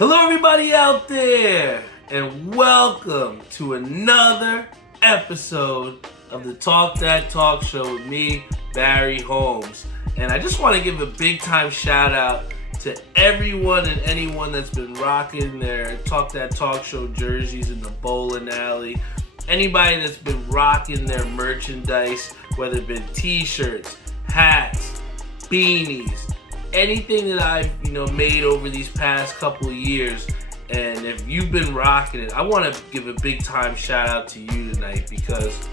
Hello everybody out there, and welcome to another episode of the Talk That Talk Show with me, Barry Holmes. And I just want to give a big time shout out to everyone and anyone that's been rocking their Talk That Talk Show jerseys in the bowling alley. Anybody that's been rocking their merchandise, whether it been t-shirts, hats, beanies, anything that I've made over these past couple of years. And if you've been rocking it, I want to give a big time shout out to you tonight, because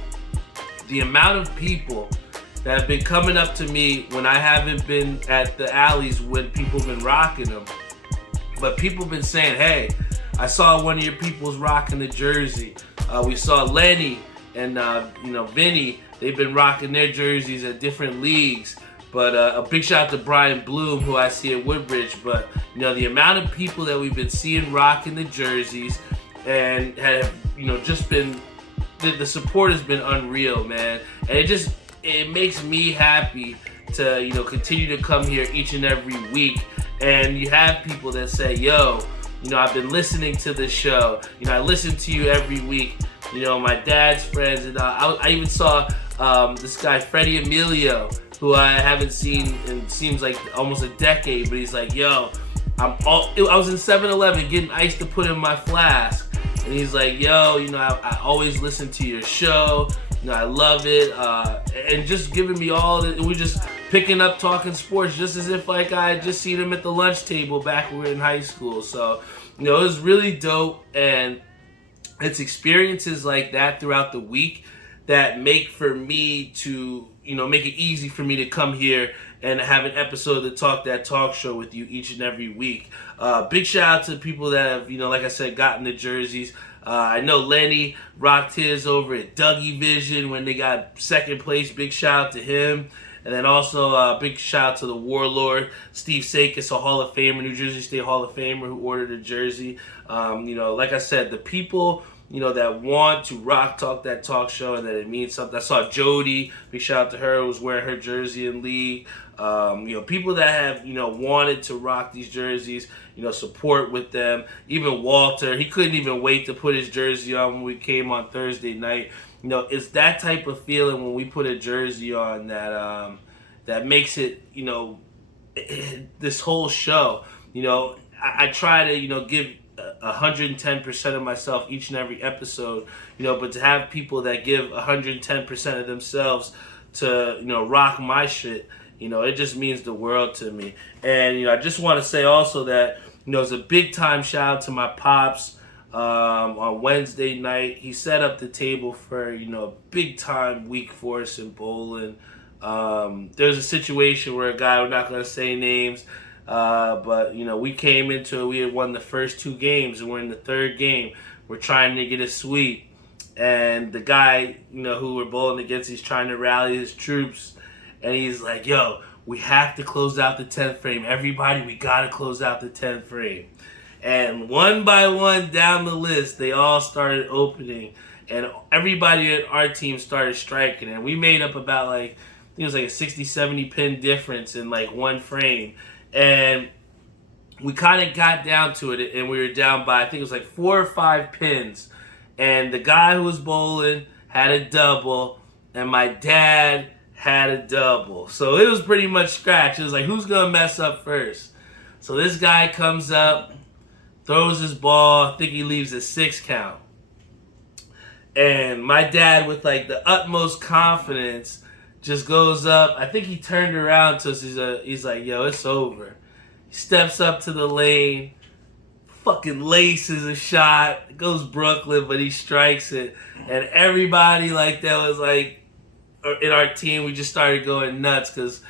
the amount of people that have been coming up to me when I haven't been at the alleys when people have been rocking them, but people have been saying, hey, I saw one of your people's rocking the jersey. We saw Lenny and Vinny. They've been rocking their jerseys at different leagues. But a big shout out to Brian Bloom, who I see at Woodbridge. But the amount of people that we've been seeing rocking the jerseys and have just been, the support has been unreal, man. And it makes me happy to continue to come here each and every week. And you have people that say, yo, I've been listening to this show. I listen to you every week. My dad's friends, and I even saw this guy Freddie Emilio, who I haven't seen in seems like almost a decade, but he's like, yo, I was in 7-Eleven getting ice to put in my flask, and he's like, yo, I always listen to your show, I love it, and just giving me all the, we're just picking up talking sports just as if like I had just seen him at the lunch table back when we were in high school. So, it was really dope, and it's experiences like that throughout the week that make for me to, make it easy for me to come here and have an episode of the Talk That Talk Show with you each and every week. Big shout out to people that have, like I said, gotten the jerseys. I know Lenny rocked his over at Dougie Vision when they got second place. Big shout out to him. And then also big shout out to the Warlord, Steve Sakis, a Hall of Famer, New Jersey State Hall of Famer, who ordered a jersey. Like I said, the people that want to rock Talk That Talk Show and that it means something. I saw Jody, big shout out to her, who was wearing her jersey in league. People that have, wanted to rock these jerseys, support with them. Even Walter, he couldn't even wait to put his jersey on when we came on Thursday night. It's that type of feeling when we put a jersey on that makes it, this whole show. I try to, give 110% of myself each and every episode, but to have people that give 110% of themselves to, rock my shit, it just means the world to me. And, I just want to say also that, it's a big time shout out to my pops. On Wednesday night, he set up the table for, a big time week for us in bowling. There's a situation where a guy, we're not going to say names, but we came into it, we had won the first two games, and we're in the third game. We're trying to get a sweep, and the guy, who we're bowling against, he's trying to rally his troops, and he's like, yo, we have to close out the 10th frame. Everybody, we got to close out the 10th frame. And one by one down the list, they all started opening, and everybody at our team started striking, and we made up about I think it was like a 60-70 pin difference in one frame. And we kind of got down to it, and we were down by, I think it was 4 or 5 pins. And the guy who was bowling had a double, and my dad had a double. So it was pretty much scratch. It was like, who's going to mess up first? So this guy comes up, throws his ball, I think he leaves a 6 count. And my dad, with the utmost confidence, just goes up. I think he turned around to us. He's like, yo, it's over. He steps up to the lane, fucking laces a shot. It goes Brooklyn, but he strikes it. And everybody that was in our team, we just started going nuts because,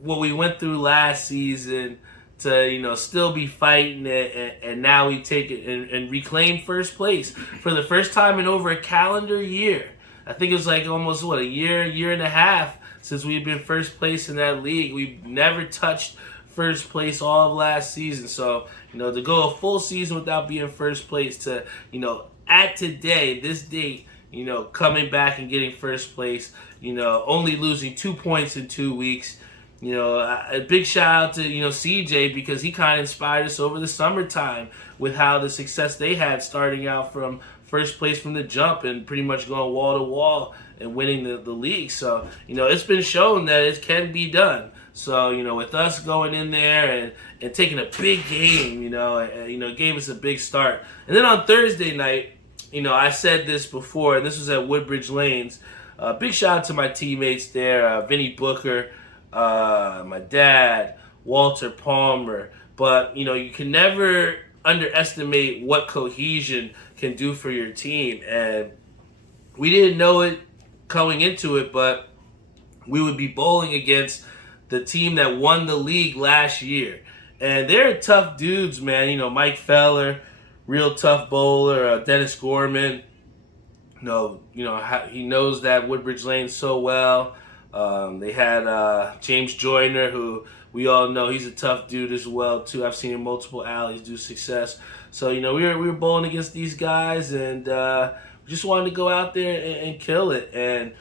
what we went through last season to, still be fighting it, and now we take it and reclaim first place for the first time in over a calendar year. I think it was almost, a year and a half since we've been first place in that league. We've never touched first place all of last season. So, to go a full season without being first place to, at today, this date, coming back and getting first place, only losing 2 points in 2 weeks, A big shout out to CJ, because he kind of inspired us over the summertime with how the success they had starting out from first place from the jump and pretty much going wall to wall and winning the league. So it's been shown that it can be done. So with us going in there and taking a big game, it gave us a big start. And then on Thursday night, I said this before, and this was at Woodbridge Lanes. Big shout out to my teammates there, Vinny Booker, my dad, Walter Palmer. But you can never underestimate what cohesion can do for your team. And we didn't know it going into it, but we would be bowling against the team that won the league last year. And they're tough dudes, man. Mike Feller, real tough bowler. Dennis Gorman, he knows that Woodbridge Lane so well. They had James Joyner, who we all know he's a tough dude as well too. I've seen him multiple alleys do success. So we were bowling against these guys, and we just wanted to go out there and kill it. And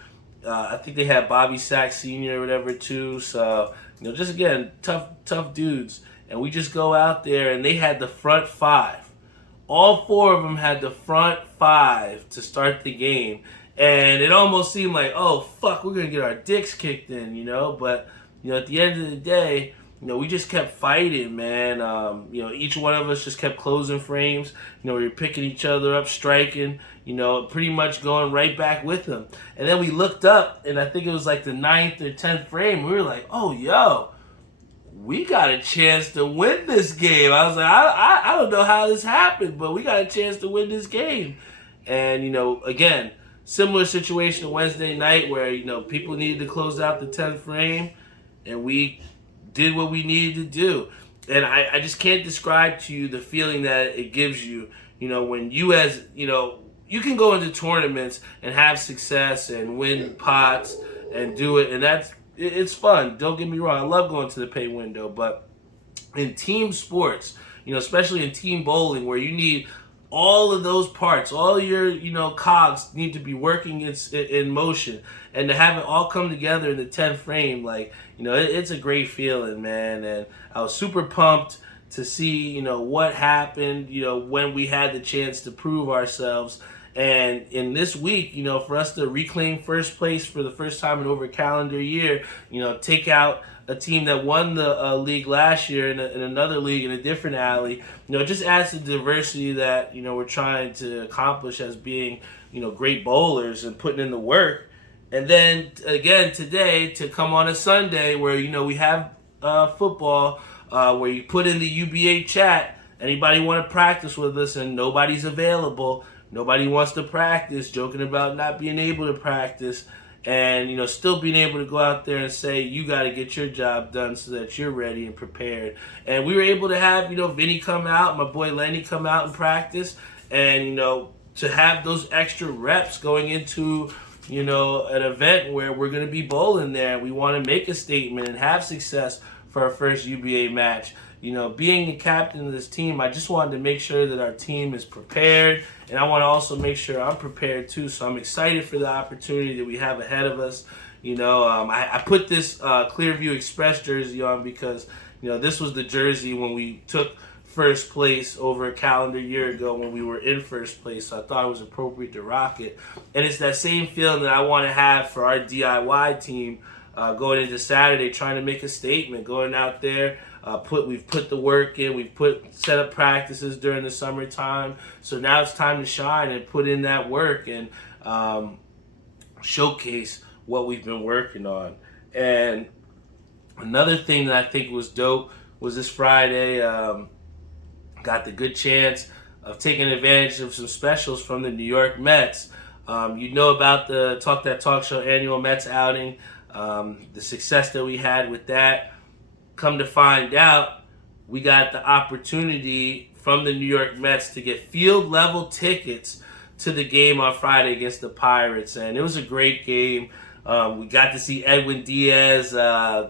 I think they had Bobby Sack Sr. or whatever too. So just again, tough dudes. And we just go out there, and they had the front five. All four of them had the front five to start the game. And it almost seemed like, oh, fuck, we're going to get our dicks kicked in, But, at the end of the day, we just kept fighting, man. Each one of us just kept closing frames. We were picking each other up, striking, pretty much going right back with them. And then we looked up, and I think it was like the 9th or 10th frame. We were like, oh, yo, we got a chance to win this game. I was like, I don't know how this happened, but we got a chance to win this game. And, again, similar situation Wednesday night where, people needed to close out the 10th frame, and we did what we needed to do. And I just can't describe to you the feeling that it gives you, when you you can go into tournaments and have success and win pots and do it, and it's fun. Don't get me wrong. I love going to the pay window, but in team sports, especially in team bowling, where you need all of those parts, all your, cogs need to be working in motion, and to have it all come together in the 10th frame, it's a great feeling, man. And I was super pumped to see, what happened, when we had the chance to prove ourselves. And in this week, for us to reclaim first place for the first time in over a calendar year, take out a team that won the league last year in another league in a different alley, it just adds to the diversity that, we're trying to accomplish as being, great bowlers and putting in the work. And then, again, today, to come on a Sunday where, we have football, where you put in the UBA chat, anybody want to practice with us, and nobody's available. Nobody wants to practice, joking about not being able to practice, and still being able to go out there and say you got to get your job done so that you're ready and prepared. And we were able to have Vinny come out, my boy Lenny come out and practice, and to have those extra reps going into an event where we're going to be bowling there. We want to make a statement and have success for our first UBA match. Being the captain of this team, I just wanted to make sure that our team is prepared, and I want to also make sure I'm prepared too. So I'm excited for the opportunity that we have ahead of us. I put this Clearview Express jersey on because this was the jersey when we took first place over a calendar year ago when we were in first place. So I thought it was appropriate to rock it, and it's that same feeling that I want to have for our DIY team going into Saturday, trying to make a statement, going out there. We've put the work in. We've set up practices during the summertime. So now it's time to shine and put in that work and showcase what we've been working on. And another thing that I think was dope was this Friday. Got the good chance of taking advantage of some specials from the New York Mets. About the Talk That Talk Show annual Mets outing, the success that we had with that. Come to find out, we got the opportunity from the New York Mets to get field level tickets to the game on Friday against the Pirates, and it was a great game. We got to see Edwin Diaz.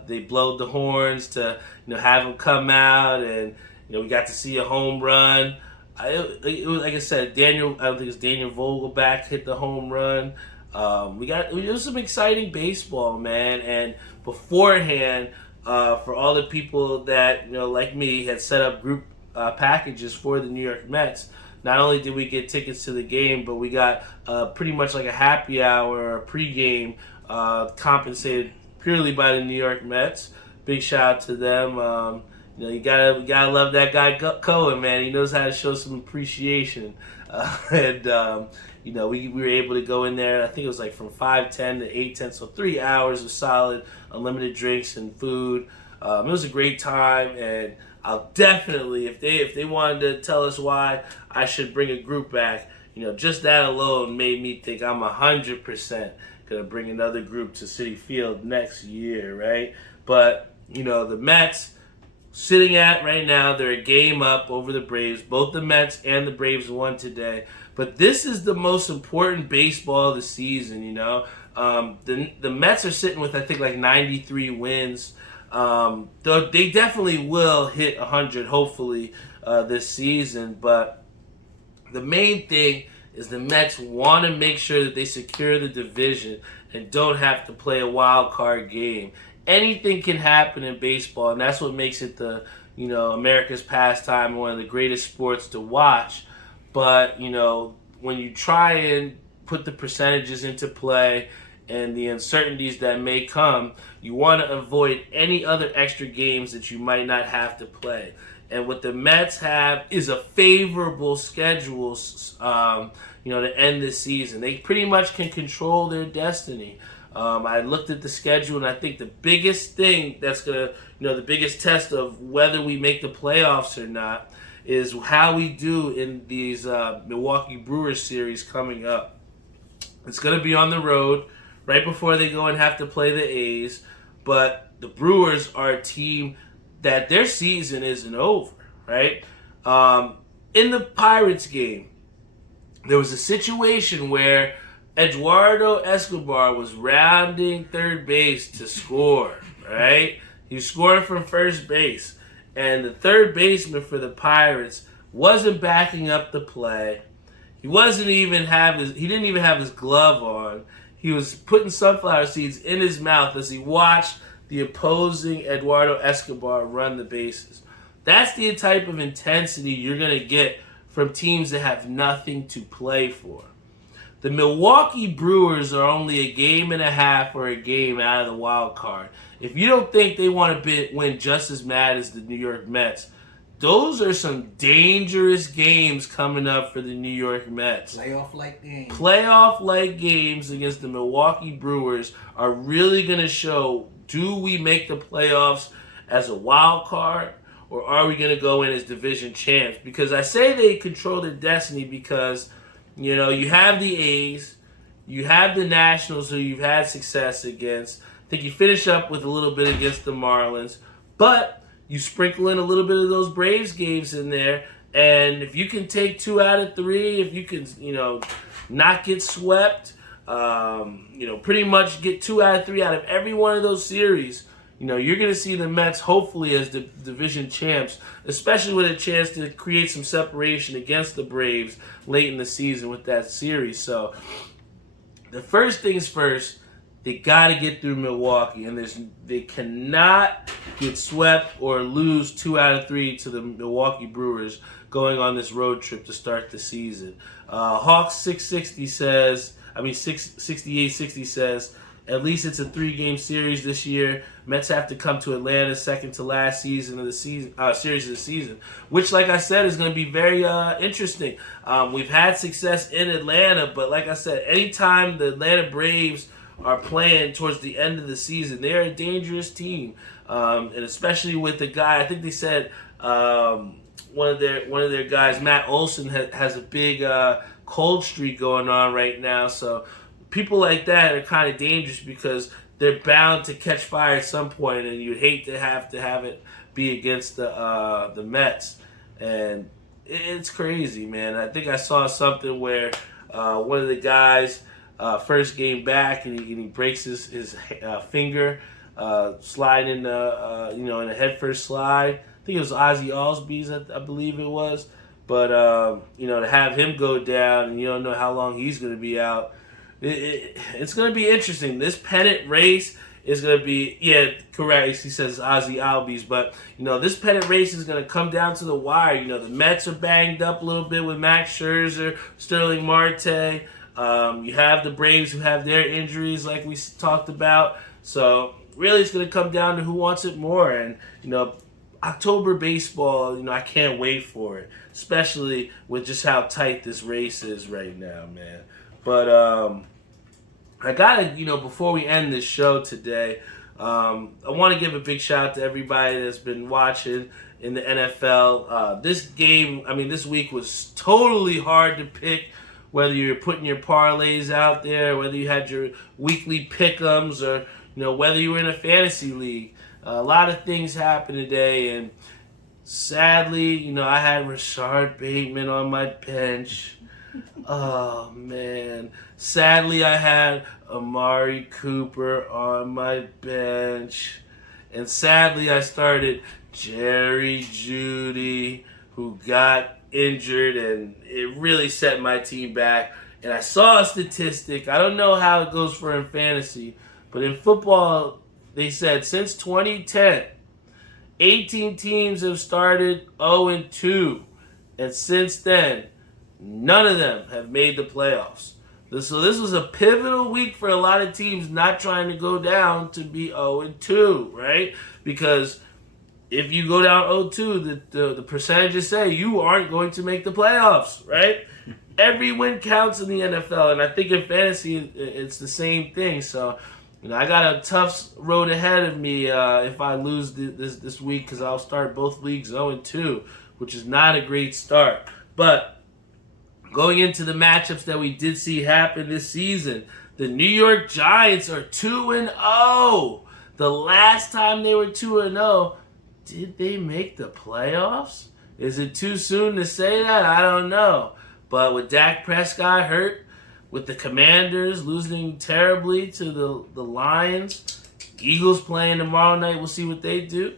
They blowed the horns to have him come out, and we got to see a home run. It was, like I said, I don't think it's Daniel Vogelback hit the home run. It was some exciting baseball, man. And beforehand, for all the people that, like me, had set up group packages for the New York Mets. Not only did we get tickets to the game, but we got pretty much like a happy hour or pregame compensated purely by the New York Mets. Big shout out to them. You gotta love that guy Cohen, man. He knows how to show some appreciation, and we were able to go in there. I think it was like from 5:10 to 8:10, so 3 hours of solid, unlimited drinks and food. It was a great time, and I'll definitely, if they wanted to tell us why I should bring a group back, just that alone made me think I'm 100% gonna bring another group to Citi Field next year, right? But the Mets sitting at right now, they're a game up over the Braves. Both the Mets and the Braves won today. But this is the most important baseball of the season, The Mets are sitting with, I think, like 93 wins. Though they definitely will hit 100, hopefully, this season. But the main thing is the Mets want to make sure that they secure the division and don't have to play a wild card game. Anything can happen in baseball, and that's what makes it the America's pastime, one of the greatest sports to watch. But when you try and put the percentages into play and the uncertainties that may come, you want to avoid any other extra games that you might not have to play. And what the Mets have is a favorable schedule, to end this season. They pretty much can control their destiny. I looked at the schedule, and I think the biggest thing that's going to, the biggest test of whether we make the playoffs or not is how we do in these Milwaukee Brewers series coming up. It's going to be on the road right before they go and have to play the A's, but the Brewers are a team that their season isn't over, right? In the Pirates game, there was a situation where Eduardo Escobar was rounding third base to score, right? He was scoring from first base, and the third baseman for the Pirates wasn't backing up the play. He didn't even have his glove on. He was putting sunflower seeds in his mouth as he watched the opposing Eduardo Escobar run the bases. That's the type of intensity you're going to get from teams that have nothing to play for. The Milwaukee Brewers are only a game and a half or a game out of the wild card. If you don't think they want to win just as mad as the New York Mets, those are some dangerous games coming up for the New York Mets. Playoff-like games. Playoff-like games against the Milwaukee Brewers are really going to show, do we make the playoffs as a wild card, or are we going to go in as division champs? Because I say they control their destiny because you have the A's, you have the Nationals who you've had success against. I think you finish up with a little bit against the Marlins, but you sprinkle in a little bit of those Braves games in there, and if you can take 2 out of 3, if you can, not get swept, pretty much get 2 out of 3 out of every one of those series, you're going to see the Mets hopefully as the division champs, especially with a chance to create some separation against the Braves late in the season with that series. So the first things first, they got to get through Milwaukee, and they cannot get swept or lose 2 out of 3 to the Milwaukee Brewers going on this road trip to start the season. Hawks 668 says, at least it's a 3-game series this year. Mets have to come to Atlanta second to last series of the season, which, like I said, is going to be very interesting. We've had success in Atlanta, but like I said, anytime the Atlanta Braves are playing towards the end of the season, they're a dangerous team, and especially with the guy. I think they said one of their guys, Matt Olson, has a big cold streak going on right now. So people like that are kind of dangerous because they're bound to catch fire at some point, and you'd hate to have it be against the Mets. And it's crazy, man. I think I saw something where one of the guys first game back, and he breaks his finger sliding in a head first slide. I think it was Ozzy Albies, I believe it was. But to have him go down, and you don't know how long he's going to be out. It's going to be interesting. This pennant race is going to be, yeah, correct. He says Ozzy Albies. But, this pennant race is going to come down to the wire. The Mets are banged up a little bit with Max Scherzer, Sterling Marte. You have the Braves who have their injuries like we talked about. So, really, it's going to come down to who wants it more. And, October baseball, I can't wait for it. Especially with just how tight this race is right now, man. But, I gotta, before we end this show today, I want to give a big shout out to everybody that's been watching in the NFL. This week was totally hard to pick, whether you're putting your parlays out there, whether you had your weekly pick'ems, or, whether you were in a fantasy league. A lot of things happened today, and sadly, I had Rashard Bateman on my bench. Oh, man. Sadly, I had Amari Cooper on my bench. And sadly, I started Jerry Jeudy, who got injured, and it really set my team back. And I saw a statistic. I don't know how it goes for in fantasy, but in football, they said since 2010, 18 teams have started 0-2. And since then, none of them have made the playoffs. So this was a pivotal week for a lot of teams not trying to go down to be 0-2, right? Because if you go down 0-2, the percentages say you aren't going to make the playoffs, right? Every win counts in the NFL, and I think in fantasy it's the same thing. So, I got a tough road ahead of me if I lose this week, because I'll start both leagues 0-2, which is not a great start. But going into the matchups that we did see happen this season, the New York Giants are 2-0. The last time they were 2-0, did they make the playoffs? Is it too soon to say that? I don't know. But with Dak Prescott hurt, with the Commanders losing terribly to the Lions, Eagles playing tomorrow night, we'll see what they do.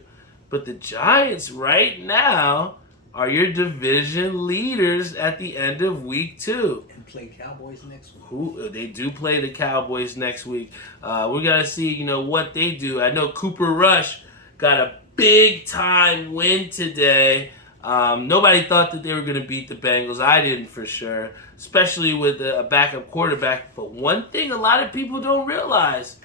But the Giants right now are your division leaders at the end of week 2. And play Cowboys next week. They do play the Cowboys next week. We're going to see, what they do. I know Cooper Rush got a big-time win today. Nobody thought that they were going to beat the Bengals. I didn't for sure, especially with a backup quarterback. But one thing a lot of people don't realize,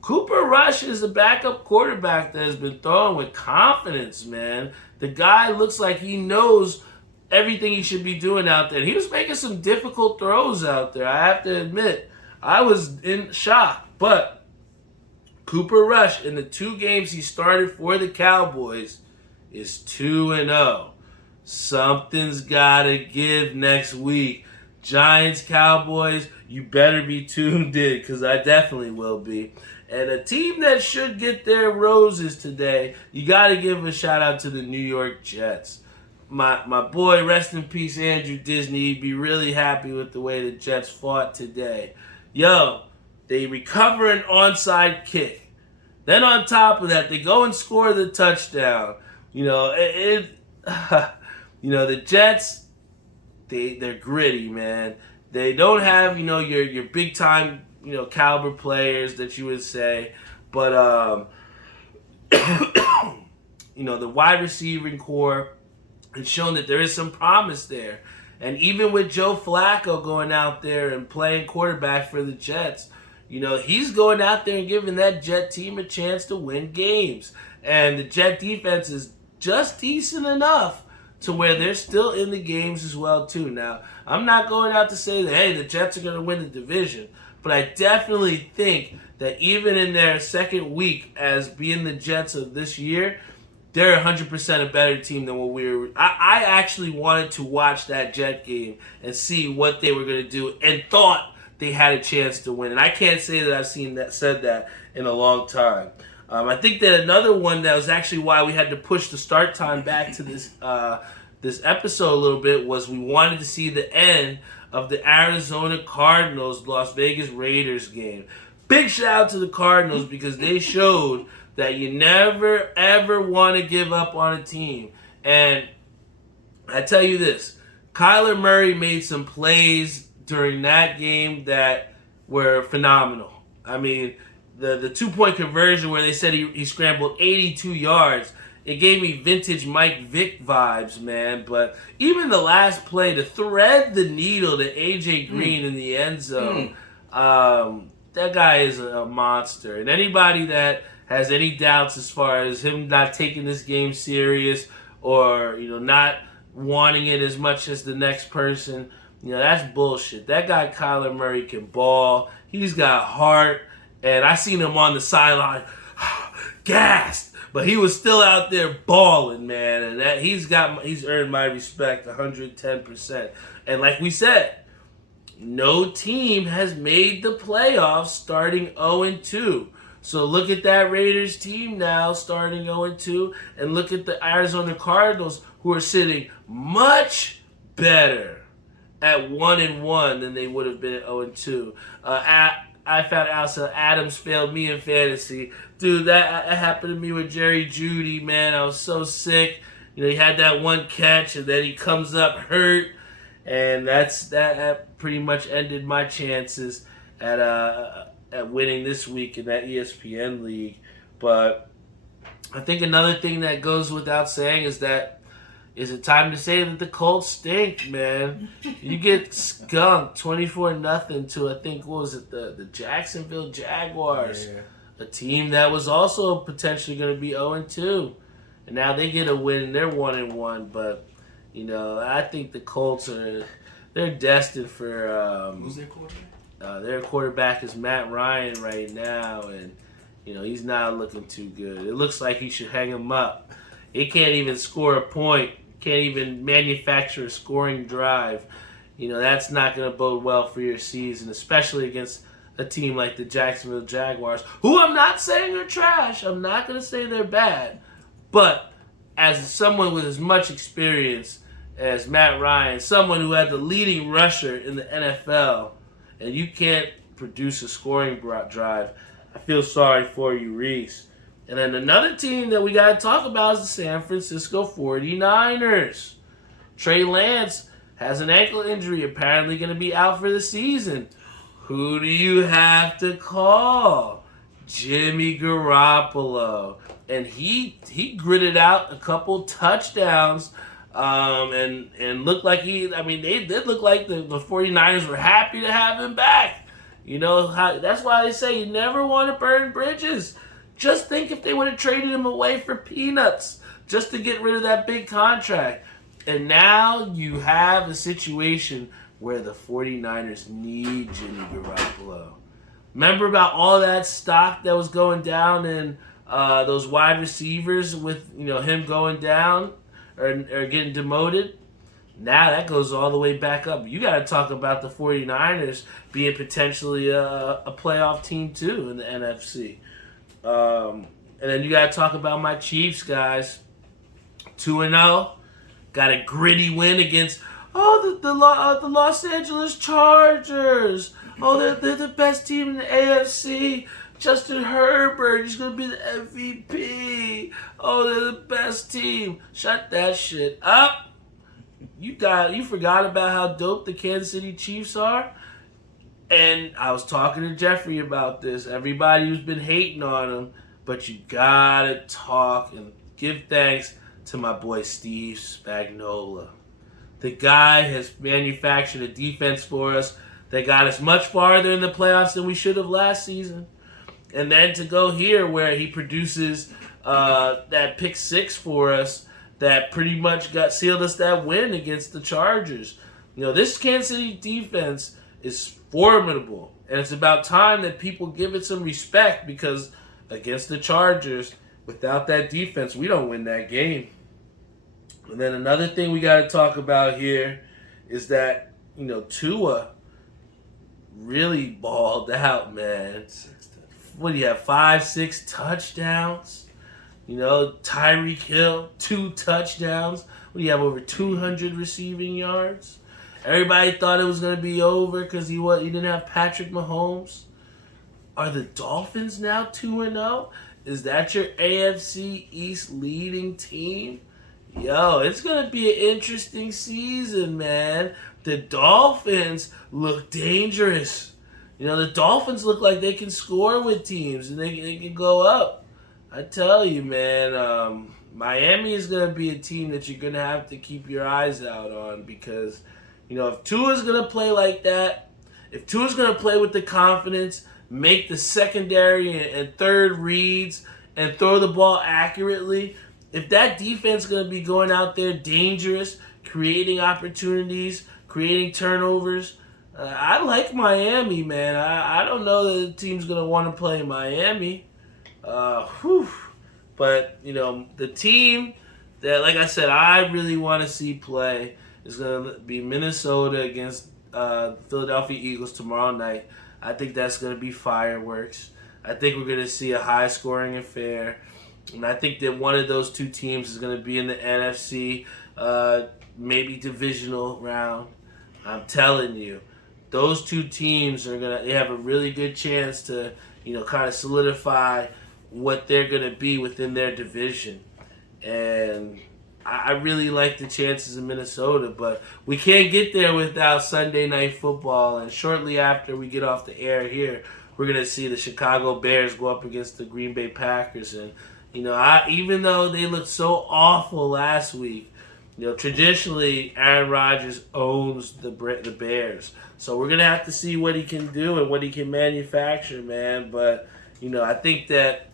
Cooper Rush is a backup quarterback that has been throwing with confidence, man. The guy looks like he knows everything he should be doing out there. He was making some difficult throws out there, I have to admit. I was in shock. But Cooper Rush, in the 2 games he started for the Cowboys, is 2-0. Something's got to give next week. Giants, Cowboys, you better be tuned in, because I definitely will be. And a team that should get their roses today, you got to give a shout out to the New York Jets. My boy, rest in peace, Andrew Disney, he'd be really happy with the way the Jets fought today. They recover an onside kick. Then on top of that, they go and score the touchdown. The Jets, they're gritty, man. They don't have, your big time, caliber players that you would say, but the wide receiving core has shown that there is some promise there. And even with Joe Flacco going out there and playing quarterback for the Jets, he's going out there and giving that Jet team a chance to win games. And the Jet defense is just decent enough to where they're still in the games as well, too. Now, I'm not going out to say that, hey, the Jets are going to win the division, but I definitely think that even in their second week as being the Jets of this year, they're 100% a better team than what we were. I actually wanted to watch that Jet game and see what they were going to do, and thought they had a chance to win. And I can't say that I've said that in a long time. I think that another one that was actually why we had to push the start time back to this episode a little bit was we wanted to see the end of the Arizona Cardinals Las Vegas Raiders game. Big shout out to the Cardinals, because they showed that you never ever want to give up on a team. And I tell you this, Kyler Murray made some plays during that game that were phenomenal. I mean, the 2-point conversion where they said he scrambled 82 yards. It gave me vintage Mike Vick vibes, man. But even the last play, to thread the needle to A.J. Green in the end zone, that guy is a monster. And anybody that has any doubts as far as him not taking this game serious or, not wanting it as much as the next person, that's bullshit. That guy Kyler Murray can ball. He's got heart. And I seen him on the sideline, gassed. But he was still out there balling, man, and that he's earned my respect 110%. And like we said, no team has made the playoffs starting 0-2. So look at that Raiders team now starting 0-2, and look at the Arizona Cardinals who are sitting much better at 1-1 than they would have been at 0-2. I found out so Adams failed me in fantasy. Dude, that happened to me with Jerry Jeudy, man. I was so sick. He had that one catch, and then he comes up hurt. And that pretty much ended my chances at winning this week in that ESPN league. But I think another thing that goes without saying is it time to say that the Colts stink, man. You get skunked 24-0 to, I think, what was it, the Jacksonville Jaguars. Yeah. A team that was also potentially going to be 0-2. And now they get a win, they're 1-1. But, I think the Colts they're destined for... Who's their quarterback? Their quarterback is Matt Ryan right now. And, he's not looking too good. It looks like he should hang him up. He can't even score a point. Can't even manufacture a scoring drive. That's not going to bode well for your season, especially against a team like the Jacksonville Jaguars, who I'm not saying are trash. I'm not going to say they're bad. But as someone with as much experience as Matt Ryan, someone who had the leading rusher in the NFL, and you can't produce a scoring drive, I feel sorry for you, Reese. And then another team that we got to talk about is the San Francisco 49ers. Trey Lance has an ankle injury, apparently going to be out for the season. Who do you have to call? Jimmy Garoppolo. And he gritted out a couple touchdowns and looked like they did look like the 49ers were happy to have him back. That's why they say you never want to burn bridges. Just think if they would have traded him away for peanuts just to get rid of that big contract. And now you have a situation where the 49ers need Jimmy Garoppolo. Remember about all that stock that was going down in those wide receivers with him going down or getting demoted? Now that goes all the way back up. You got to talk about the 49ers being potentially a playoff team too in the NFC. And then you got to talk about my Chiefs, guys. 2-0. Got a gritty win against the Los Angeles Chargers. They're the best team in the AFC. Justin Herbert, he's going to be the MVP. They're the best team. Shut that shit up. You forgot about how dope the Kansas City Chiefs are? And I was talking to Jeffrey about this. Everybody who's been hating on him, but you gotta talk and give thanks to my boy Steve Spagnuolo. The guy has manufactured a defense for us that got us much farther in the playoffs than we should have last season. And then to go here where he produces that pick six for us that pretty much sealed us that win against the Chargers. This Kansas City defense is formidable, and it's about time that people give it some respect, because against the Chargers, without that defense, we don't win that game. And then another thing we got to talk about here is that Tua really balled out, man. What do you have, 5-6 touchdowns? Tyreek Hill, 2 touchdowns. What do you have, over 200 receiving yards? Everybody thought it was going to be over because he didn't have Patrick Mahomes. Are the Dolphins now 2-0? Is that your AFC East leading team? Yo, it's going to be an interesting season, man. The Dolphins look dangerous. The Dolphins look like they can score with teams and they can go up. I tell you, man, Miami is going to be a team that you're going to have to keep your eyes out on because, if Tua's going to play like that, if Tua's going to play with the confidence, make the secondary and third reads, and throw the ball accurately, if that defense is going to be going out there dangerous, creating opportunities, creating turnovers, I like Miami, man. I don't know that the team's going to want to play Miami. But, the team that, like I said, I really want to see play is going to be Minnesota against Philadelphia Eagles tomorrow night. I think that's going to be fireworks. I think we're going to see a high-scoring affair. And I think that one of those two teams is going to be in the NFC, maybe divisional round. I'm telling you, those two teams they have a really good chance to, kind of solidify what they're going to be within their division. And I really like the chances in Minnesota, but we can't get there without Sunday Night Football. And shortly after we get off the air here, we're going to see the Chicago Bears go up against the Green Bay Packers. And, even though they looked so awful last week, traditionally Aaron Rodgers owns the Bears. So we're going to have to see what he can do and what he can manufacture, man. But, I think that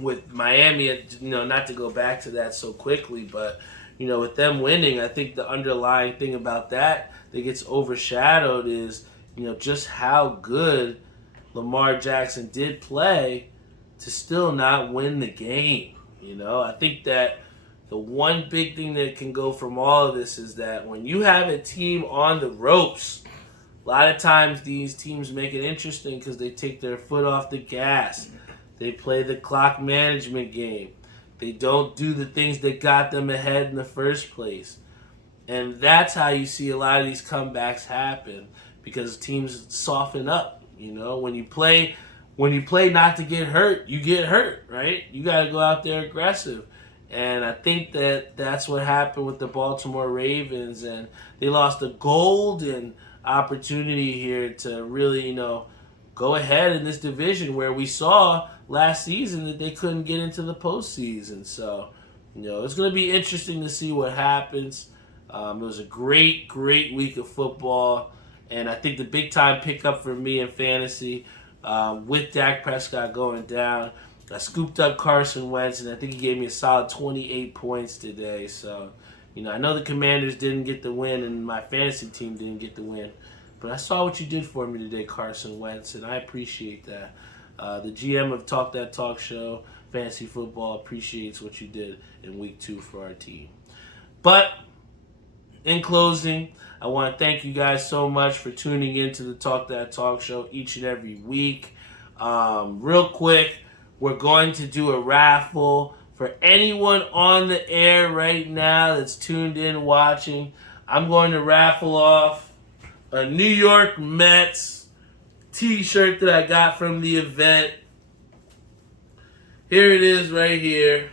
with Miami, not to go back to that so quickly, but, with them winning, I think the underlying thing about that gets overshadowed is, just how good Lamar Jackson did play to still not win the game. I think that the one big thing that can go from all of this is that when you have a team on the ropes, a lot of times these teams make it interesting because they take their foot off the gas. They play the clock management game. They don't do the things that got them ahead in the first place. And that's how you see a lot of these comebacks happen because teams soften up. When you play not to get hurt, you get hurt, right? You got to go out there aggressive. And I think that that's what happened with the Baltimore Ravens, and they lost a golden opportunity here to really, go ahead in this division where we saw last season that they couldn't get into the postseason. So, it's going to be interesting to see what happens. It was a great, great week of football, and I think the big-time pickup for me in fantasy with Dak Prescott going down, I scooped up Carson Wentz, and I think he gave me a solid 28 points today. So, I know the Commanders didn't get the win, and my fantasy team didn't get the win. But I saw what you did for me today, Carson Wentz, and I appreciate that. The GM of Talk That Talk Show, Fantasy Football, appreciates what you did in Week 2 for our team. But, in closing, I want to thank you guys so much for tuning in to the Talk That Talk Show each and every week. Real quick, we're going to do a raffle for anyone on the air right now that's tuned in watching. I'm going to raffle off a New York Mets t-shirt that I got from the event. Here it is right here.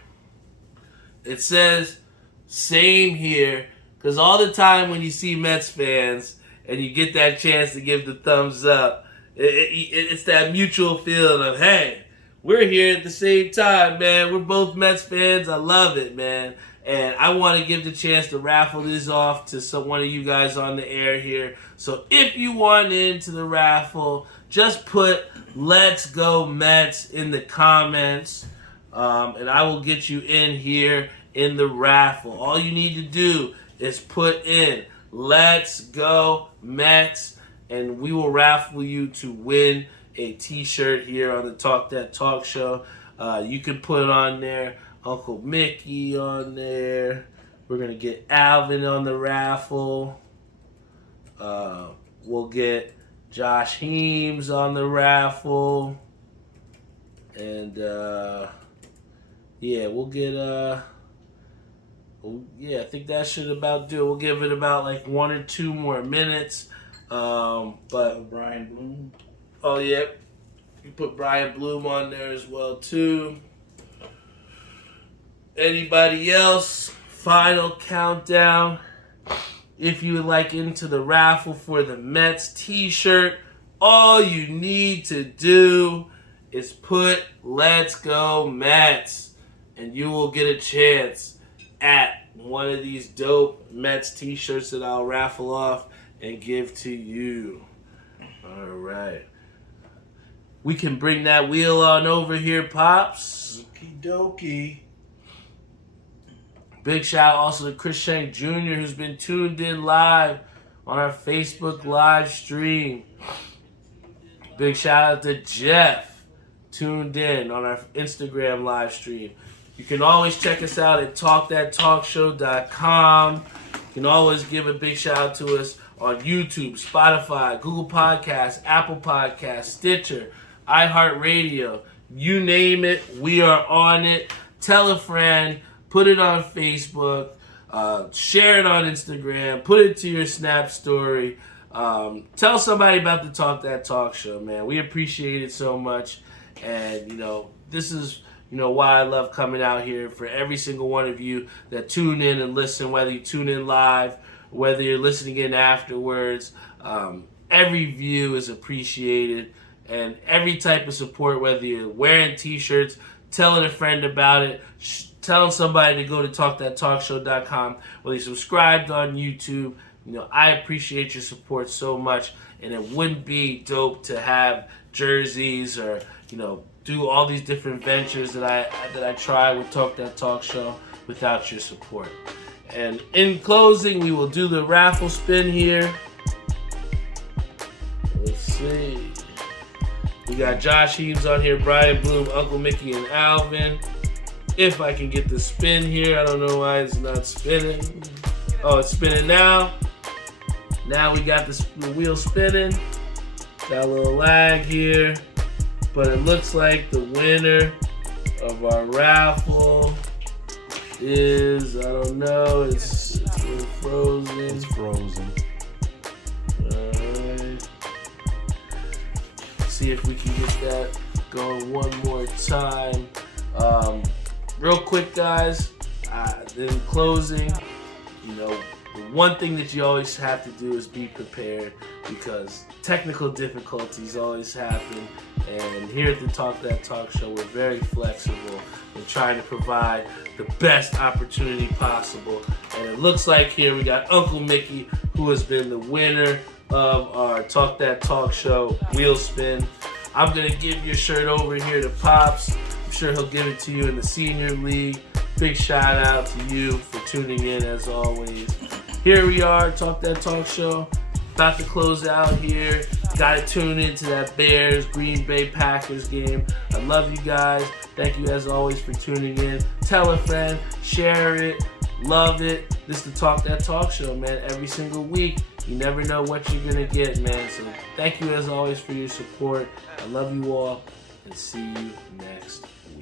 It says, "Same here." Because all the time when you see Mets fans and you get that chance to give the thumbs up, it's that mutual feeling of, hey, we're here at the same time, man. We're both Mets fans. I love it, man. And I want to give the chance to raffle this off to one of you guys on the air here. So if you want into the raffle, just put "Let's Go Mets" in the comments. And I will get you in here in the raffle. All you need to do is put in "Let's Go Mets," and we will raffle you to win a t-shirt here on the Talk That Talk Show. You can put on there Uncle Mickey on there. We're going to get Alvin on the raffle. We'll get Josh Heems on the raffle. And, we'll get, I think that should about do it. We'll give it about like 1 or 2 more minutes. But Brian Bloom. Oh, yeah. You put Brian Bloom on there as well, too. Anybody else? Final countdown. If you would like into the raffle for the Mets t-shirt, all you need to do is put "Let's Go Mets," and you will get a chance at one of these dope Mets t-shirts that I'll raffle off and give to you. All right. We can bring that wheel on over here, Pops. Okie dokie. Big shout out also to Chris Shank Jr., who's been tuned in live on our Facebook live stream. Big shout out to Jeff, tuned in on our Instagram live stream. You can always check us out at talkthattalkshow.com. You can always give a big shout out to us on YouTube, Spotify, Google Podcasts, Apple Podcasts, Stitcher, iHeartRadio. You name it, we are on it. Tell a friend, put it on Facebook, share it on Instagram, put it to your Snap story. Tell somebody about the Talk That Talk Show, man. We appreciate it so much. And, this is, why I love coming out here for every single one of you that tune in and listen, whether you tune in live, whether you're listening in afterwards. Every view is appreciated. And every type of support, whether you're wearing t-shirts, telling a friend about it, telling somebody to go to talkthattalkshow.com, whether you subscribed on YouTube, I appreciate your support so much, and it wouldn't be dope to have jerseys or, do all these different ventures that I try with Talk That Talk Show without your support. And in closing, we will do the raffle spin here. Let's see. We got Josh Heaves on here, Brian Bloom, Uncle Mickey, and Alvin. If I can get the spin here, I don't know why it's not spinning. Oh, it's spinning now. Now we got the wheel spinning. Got a little lag here. But it looks like the winner of our raffle is, I don't know, it's frozen. It's frozen. Alright. See if we can get that going one more time. Real quick, guys, in closing, the one thing that you always have to do is be prepared, because technical difficulties always happen. And here at the Talk That Talk Show, we're very flexible in trying to provide the best opportunity possible. And it looks like here we got Uncle Mickey, who has been the winner of our Talk That Talk Show wheel spin. I'm going to give your shirt over here to Pops. I'm sure he'll give it to you in the Senior League. Big shout out to you for tuning in as always. Here we are, Talk That Talk Show. About to close out here. Gotta tune into that Bears Green Bay Packers game. I love you guys. Thank you as always for tuning in. Tell a friend, share it, love it. This is the Talk That Talk Show, man. Every single week, you never know what you're gonna get, man. So thank you as always for your support. I love you all, and see you next week.